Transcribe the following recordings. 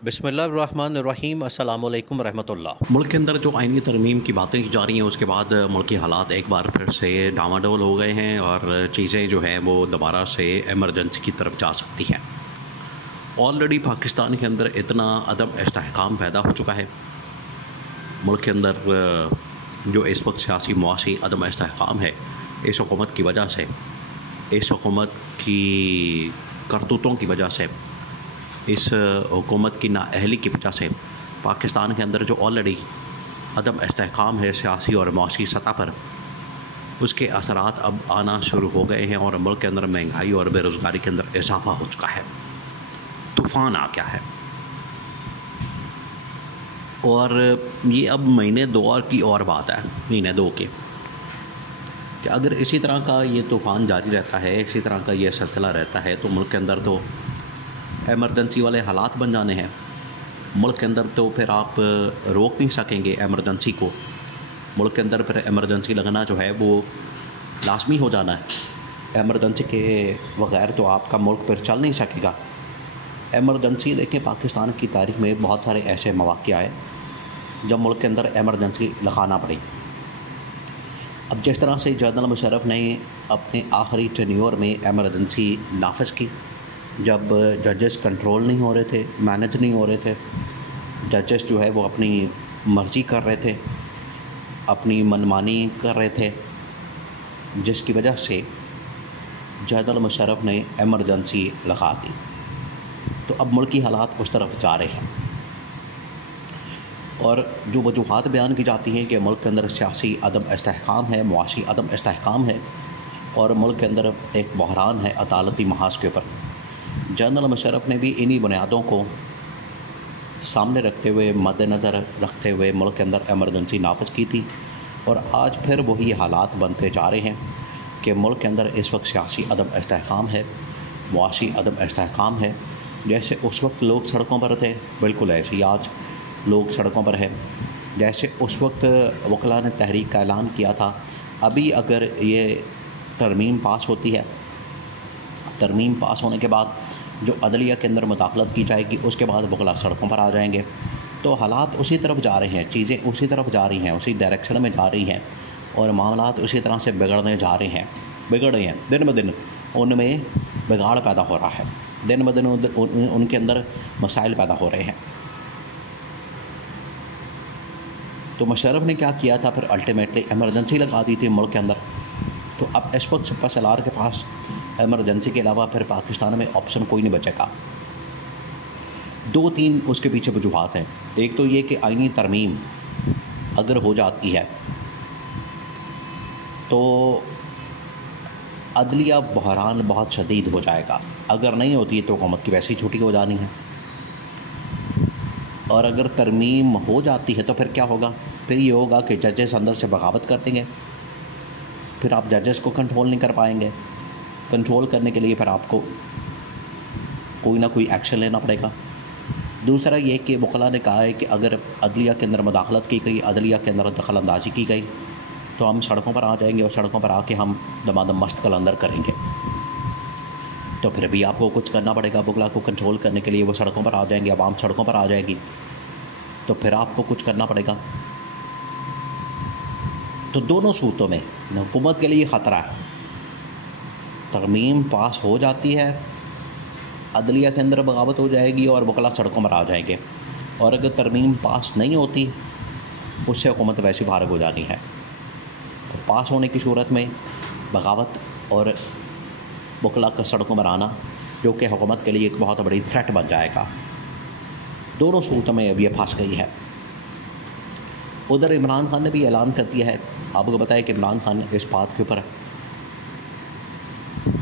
बिस्मिल्लाहिर्रहमानिर्रहीम अस्सलाम वालेकुम रहमतुल्लाह। मुल्क के अंदर जो आइनी तरमीम की बातें की जा रही हैं उसके बाद मुल्क के हालात एक बार फिर से डामाडोल हो गए हैं और चीज़ें जो हैं वो दोबारा से एमरजेंसी की तरफ जा सकती हैं। ऑलरेडी पाकिस्तान के अंदर इतना अदम इस्तेहकाम पैदा हो चुका है। मुल्क के अंदर जो इस वक्त सियासी मुआशी अदम इस्तेहकाम है, इस हुकूमत की वजह से, इस हुकूमत की करतूतों की वजह से, इस हुकूमत की नाअहली की वजह से पाकिस्तान के अंदर जो ऑलरेडी अदम इस्तेहकाम है सियासी और मुआशी सतह पर, उसके असरात अब आना शुरू हो गए हैं और मुल्क के अंदर महंगाई और बेरोज़गारी के अंदर इजाफा हो चुका है। तूफ़ान आ गया है और ये अब महीने दो और की और बात है, महीने दो की, कि अगर इसी तरह का ये तूफ़ान जारी रहता है, इसी तरह का ये सिलसिला रहता है तो मुल्क के अंदर तो एमरजेंसी वाले हालात बन जाने हैं। मुल्क के अंदर तो फिर आप रोक नहीं सकेंगे एमरजेंसी को। मुल्क के अंदर फिर एमरजेंसी लगना जो है वो लाजमी हो जाना है। एमरजेंसी के बगैर तो आपका मुल्क फिर चल नहीं सकेगा। एमरजेंसी देखें, पाकिस्तान की तारीख में बहुत सारे ऐसे मौक़े आए जब मुल्क के अंदर एमरजेंसी लगाना पड़ी। अब जिस तरह से जनरल मुशर्रफ ने अपने आखिरी टेन्योर में एमरजेंसी नाफिज की, जब जजेस कंट्रोल नहीं हो रहे थे, मैनेज नहीं हो रहे थे, जजेस जो है वो अपनी मर्ज़ी कर रहे थे, अपनी मनमानी कर रहे थे, जिसकी वजह से जनरल मुशर्रफ ने एमरजेंसी लगा दी। तो अब मुल्की हालात उस तरफ जा रहे हैं और जो वजूहात बयान की जाती हैं कि मुल्क के अंदर सियासी अदम इस्तेहकाम है, मुआशी अदम इस्तेहकाम है और मुल्क के अंदर एक बहरान है अदालती महाज के ऊपर। जनरल मुशर्रफ ने भी इन्हीं बुनियादों को सामने रखते हुए, मद्देनज़र रखते हुए मुल्क के अंदर एमरजेंसी नाफिज की थी और आज फिर वही हालात बनते जा रहे हैं कि मुल्क के अंदर इस वक्त सियासी अदम इस्तेहकाम है, मुआशी अदम इस्तेहकाम है। जैसे उस वक्त लोग सड़कों पर थे, बिल्कुल ऐसे ही आज लोग सड़कों पर है। जैसे उस वक्त वकला ने तहरीक का ऐलान किया था, अभी अगर ये तरमीम पास होती है, तरमीम पास होने के बाद जो अदलिया के अंदर मुदाखलत की जाएगी, उसके बाद वकला सड़कों पर आ जाएंगे। तो हालात उसी तरफ जा रहे हैं, चीज़ें उसी तरफ जा रही हैं, उसी डायरेक्शन में जा रही हैं और मामलात उसी तरह से बिगड़ने जा रहे हैं, बिगड़ रहे हैं। दिन ब दिन उनमें बिगाड़ पैदा हो रहा है, दिन ब दिन उनके अंदर मसाइल पैदा हो रहे हैं। तो मुशर्रफ ने क्या किया था, फिर अल्टीमेटली एमरजेंसी लगा दी थी मुल्क के अंदर। तो अब इस वक्त सुपर सलार के पास एमरजेंसी के अलावा फिर पाकिस्तान में ऑप्शन कोई नहीं बचेगा। दो तीन उसके पीछे वजूहात हैं। एक तो ये कि आईनी तरमीम अगर हो जाती है तो अदलिया बहरान बहुत शदीद हो जाएगा। अगर नहीं होती है तो हुकूमत की वैसे ही छुट्टी हो जानी है। और अगर तरमीम हो जाती है तो फिर क्या होगा, फिर ये होगा कि जजेस अंदर से बगावत कर देंगे, फिर आप जजेस को कंट्रोल नहीं कर पाएंगे। कंट्रोल करने के लिए फिर आपको कोई ना कोई एक्शन लेना पड़ेगा। दूसरा ये कि वकला ने कहा है कि अगर अदलिया के अंदर मुदाखलत की गई, अदलिया के अंदर दखल अंदाजी की गई तो हम सड़कों पर आ जाएंगे और सड़कों पर आके हम दमादम मस्त कलंदर करेंगे। तो फिर भी आपको कुछ करना पड़ेगा। वकला को कंट्रोल करने के लिए वो सड़कों पर आ जाएंगे, आवाम सड़कों पर आ जाएगी, तो फिर आपको कुछ करना पड़ेगा। तो दोनों सूरतों में हुकूमत के लिए ख़तरा है। तरमीम पास हो जाती है, अदलिया के अंदर बगावत हो जाएगी और वकला सड़कों पर आ जाएंगे। और अगर तरमीम पास नहीं होती, उससे हुकूमत वैसे फारग हो जानी है। तो पास होने की सूरत में बगावत और वकला का सड़कों पर आना, जो कि हुकूमत के लिए एक बहुत बड़ी थ्रेट बन जाएगा। दोनों सूरतों में अब ये फंस गई है। उधर इमरान खान ने भी ऐलान कर दिया है, आपको बताया कि इमरान खान इस बात के ऊपर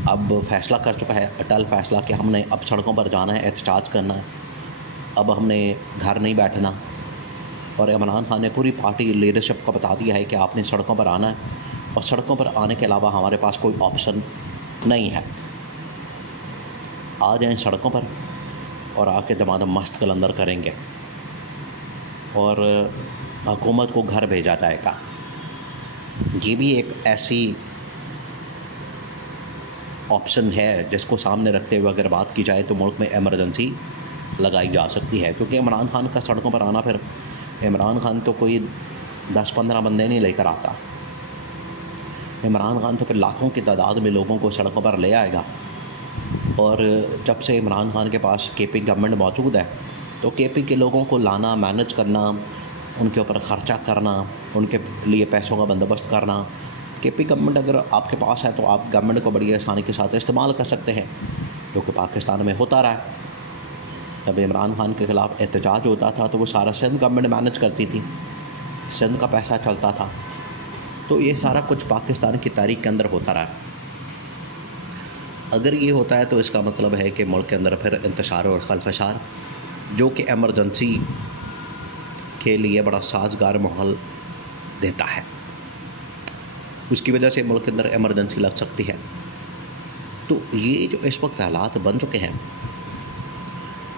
अब फ़ैसला कर चुका है, अटल फ़ैसला, कि हमने अब सड़कों पर जाना है, एहतजाज करना है, अब हमने घर नहीं बैठना। और इमरान खान ने पूरी पार्टी लीडरशिप को बता दिया है कि आपने सड़कों पर आना है और सड़कों पर आने के अलावा हमारे पास कोई ऑप्शन नहीं है। आ जाएं सड़कों पर और आके दमादम मस्त कलंदर करेंगे और हुकूमत को घर भेजा जाएगा। ये भी एक ऐसी ऑप्शन है जिसको सामने रखते हुए अगर बात की जाए तो मुल्क में एमरजेंसी लगाई जा सकती है, क्योंकि इमरान खान का सड़कों पर आना, फिर इमरान खान तो कोई 10-15 बंदे नहीं लेकर आता। इमरान खान तो फिर लाखों की तादाद में लोगों को सड़कों पर ले आएगा। और जब से इमरान खान के पास केपी गवर्नमेंट मौजूद है, तो केपी के लोगों को लाना, मैनेज करना, उनके ऊपर ख़र्चा करना, उनके लिए पैसों का बंदोबस्त करना, केपी गवर्नमेंट अगर आपके पास है तो आप गवर्नमेंट को बड़ी आसानी के साथ इस्तेमाल कर सकते हैं, जो कि पाकिस्तान में होता रहा है। जब इमरान खान के ख़िलाफ़ एहतजाज होता था तो वो सारा सिंध गवर्नमेंट मैनेज करती थी, सिंध का पैसा चलता था। तो ये सारा कुछ पाकिस्तान की तारीख के अंदर होता रहा है। अगर ये होता है तो इसका मतलब है कि मुल्क के अंदर फिर इंतशार और खलफशार, जो कि एमरजेंसी के लिए बड़ा साजगार माहौल देता है, उसकी वजह से मुल्क के अंदर एमरजेंसी लग सकती है। तो ये जो इस वक्त हालात बन चुके हैं,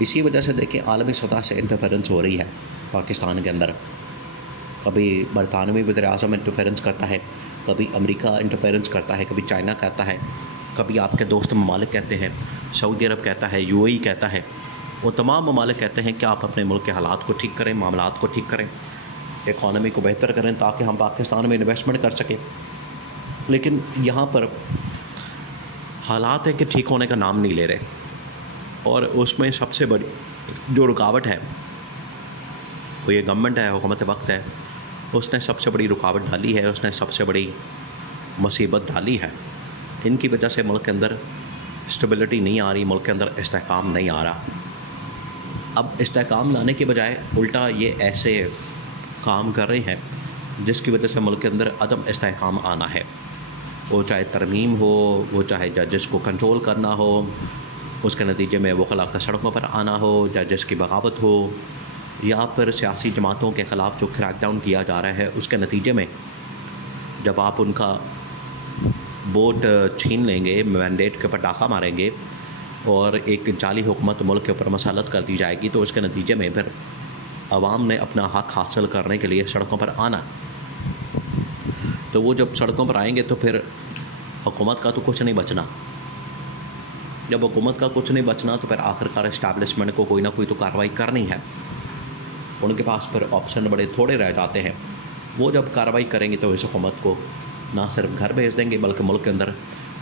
इसी वजह से देखिए आलमी सतह से इंटरफेरेंस हो रही है पाकिस्तान के अंदर। कभी बरतानवी वज़ीर-ए-आज़म इंटरफेरेंस करता है, कभी अमेरिका इंटरफेरेंस करता है, कभी चाइना कहता है, कभी आपके दोस्त ममालिक कहते हैं, सऊदी अरब कहता है, यूएई कहता है। वो तमाम ममालिक कहते हैं कि आप अपने मुल्क के हालात को ठीक करें, मामलात को ठीक करें, इकॉनमी को बेहतर करें, ताकि हम पाकिस्तान में इन्वेस्टमेंट कर सकें। लेकिन यहाँ पर हालात है कि ठीक होने का नाम नहीं ले रहे, और उसमें सबसे बड़ी जो रुकावट है वो ये गवर्नमेंट है, हुकूमत वक्त है, उसने सबसे बड़ी रुकावट डाली है, उसने सबसे बड़ी मुसीबत डाली है। इनकी वजह से मुल्क के अंदर स्टेबिलिटी नहीं आ रही, मुल्क के अंदर इस्तेहकाम नहीं आ रहा। अब इस्तेहकाम लाने के बजाय उल्टा ये ऐसे काम कर रहे हैं जिसकी वजह से मुल्क के अंदर अदम इस्तेहकाम आना है। वो चाहे तरमीम हो, वो चाहे जजेस को कंट्रोल करना हो, उसके नतीजे में वकला का सड़कों पर आना हो, जजेस की बगावत हो, या फिर सियासी जमातों के ख़िलाफ़ जो क्रैकडाउन किया जा रहा है, उसके नतीजे में जब आप उनका वोट छीन लेंगे, मैंडेट के ऊपर डाका मारेंगे और एक जाली हुकूमत मुल्क के ऊपर मसलत कर दी जाएगी, तो उसके नतीजे में फिर आवाम ने अपना हक़ हासिल करने के लिए सड़कों पर आना। तो वो जब सड़कों पर आएंगे तो फिर हुकूमत का तो कुछ नहीं बचना। जब हुकूमत का कुछ नहीं बचना तो फिर आखिरकार इस्टेब्लिशमेंट को कोई ना कोई तो कार्रवाई करनी है। उनके पास फिर ऑप्शन बड़े थोड़े रह जाते हैं। वो जब कार्रवाई करेंगे तो इस हुकूमत को ना सिर्फ घर भेज देंगे, बल्कि मुल्क के अंदर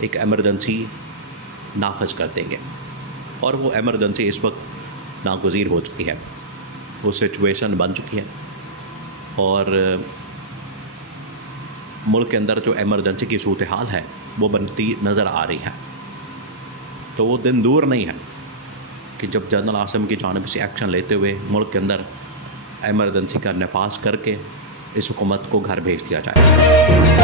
एक एमरजेंसी नाफज कर देंगे। और वो एमरजेंसी इस वक्त नागुज़ीर हो चुकी है, वो सिचुएशन बन चुकी है, और मुल्क के अंदर जो एमरजेंसी की सूरत हाल है वो बनती नज़र आ रही है। तो वो दिन दूर नहीं है कि जब जनरल आसिम की जानिब से एक्शन लेते हुए मुल्क के अंदर एमरजेंसी का नफाज करके इस हुकूमत को घर भेज दिया जाए।